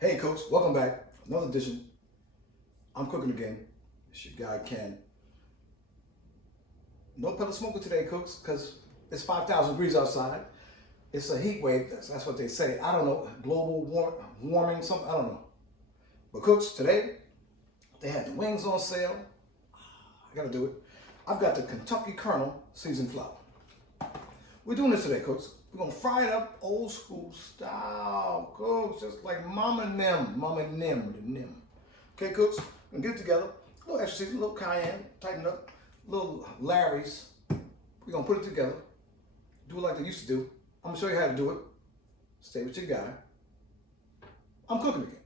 Hey, Cooks, welcome back. Another edition. I'm cooking again. It's your guy, Ken. No pellet smoker today, Cooks, because it's 5,000 degrees outside. It's a heat wave. That's what they say. I don't know. Global warming, something. I don't know. But, Cooks, today, they had the wings on sale. I got to do it. I've got the Kentucky Colonel seasoned flour. We're doing this today, Cooks. We're going to fry it up old school style, Cooks, just like Mama Nim with the Nim. Okay, Cooks, we're going to get it together. A little extra season, a little cayenne, tighten it up, little Larry's. We're going to put it together, do it like they used to do. I'm going to show you how to do it. Stay with your guy. I'm cooking again.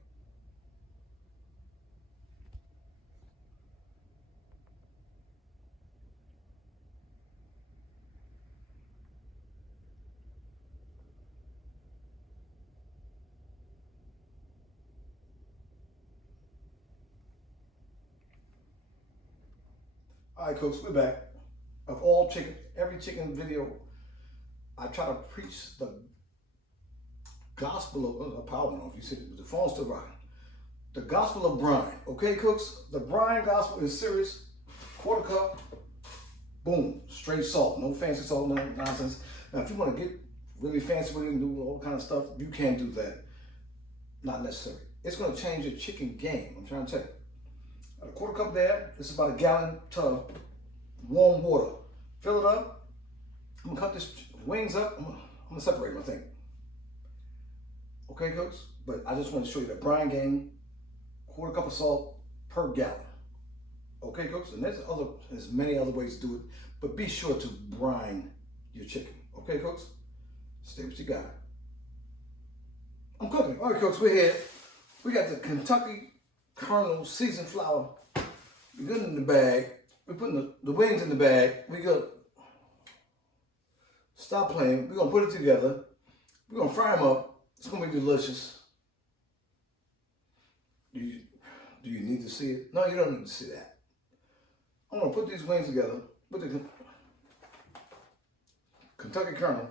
All right, Cooks, we're back. Of all chicken, every chicken video, I try to preach the gospel of, I don't know if you see it, the phone's still rocking. The gospel of brine, okay, Cooks? The brine gospel is serious. Quarter cup, boom, straight salt, no fancy salt, no nonsense. Now, if you want to get really fancy with it and do all kind of stuff, you can do that. Not necessary. It's going to change your chicken game, I'm trying to tell you. A quarter cup there. This is about a gallon tub, warm water. Fill it up. I'm gonna cut this wings up. I'm gonna separate my thing. Okay, Cooks? But I just want to show you the brine game. Quarter cup of salt per gallon. Okay, Cooks? And there's many other ways to do it, but be sure to brine your chicken. Okay, Cooks? Stay with your guy. I'm cooking. All right, Cooks, we're here. We got the Kentucky Colonel seasoned flour. We got it in the bag. We're putting the wings in the bag. We got, stop playing. We're gonna put it together. We're gonna fry them up. It's gonna be delicious. Do you need to see it? No, you don't need to see that. I'm gonna put these wings together with the Kentucky Colonel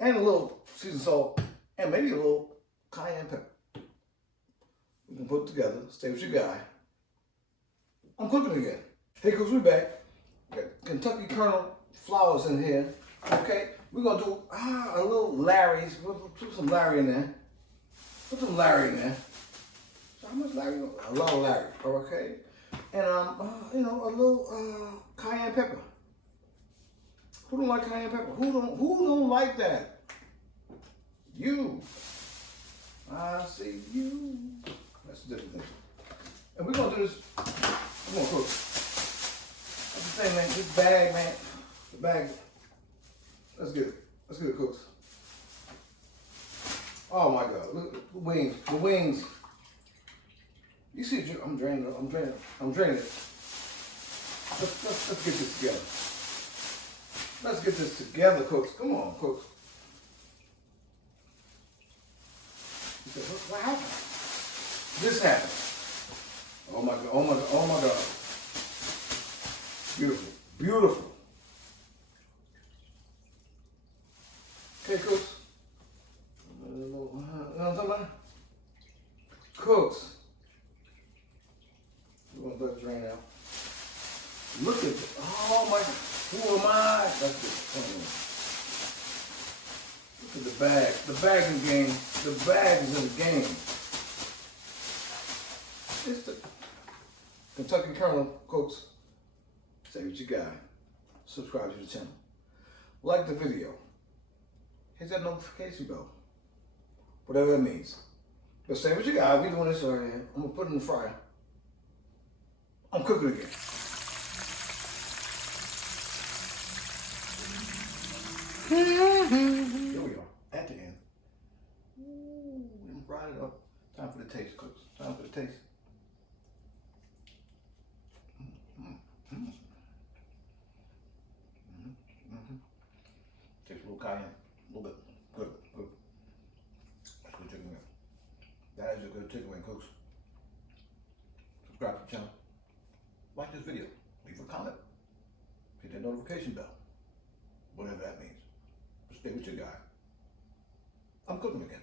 and a little seasoned salt and maybe a little cayenne pepper. We can put it together. Stay with your guy. I'm cooking again. Hey, Cooks, we're back. We got Kentucky Colonel flours in here. Okay, we're gonna do a little Larry's. We'll put some Larry in there. Put some Larry in there. So how much Larry? A lot of Larry. Okay, and a little cayenne pepper. Who don't like cayenne pepper? Who don't like that? You. I see you. That's a different thing. And we're gonna do this. We're gonna cook. That's the thing, man. This bag, man. The bag. Let's get it. Let's get it, Cooks. Oh my God! Look at the wings. The wings. You see, I'm draining it. I'm draining it. Let's get this together. Let's get this together, Cooks. Come on, Cooks. What happened? This happened. Oh my God, oh my God, oh my God. Beautiful, beautiful. Okay, Cooks. You know what I'm talking about? Cooks. We're gonna let it drain out. Look at it. Oh my God. Who am I? That's good. Look at the bag. The bagging game. The bag is in the game. It's the Kentucky Colonel, Cooks. Say what you got. Subscribe to the channel. Like the video. Hit that notification bell. Whatever that means. But say what you got. We doing this right here. I'm gonna put it in the fryer. I'm cooking again. Here we are. At the end. Ooh, we fried it up. Time for the taste, Cooks. Time for the taste. Takes a little cayenne, a little bit. Good. That's good chicken wing. That is a good chicken wing, Cooks. Subscribe to the channel. Like this video. Leave a comment. Hit that notification bell. Whatever that means. Stay with your guy. I'm cooking again.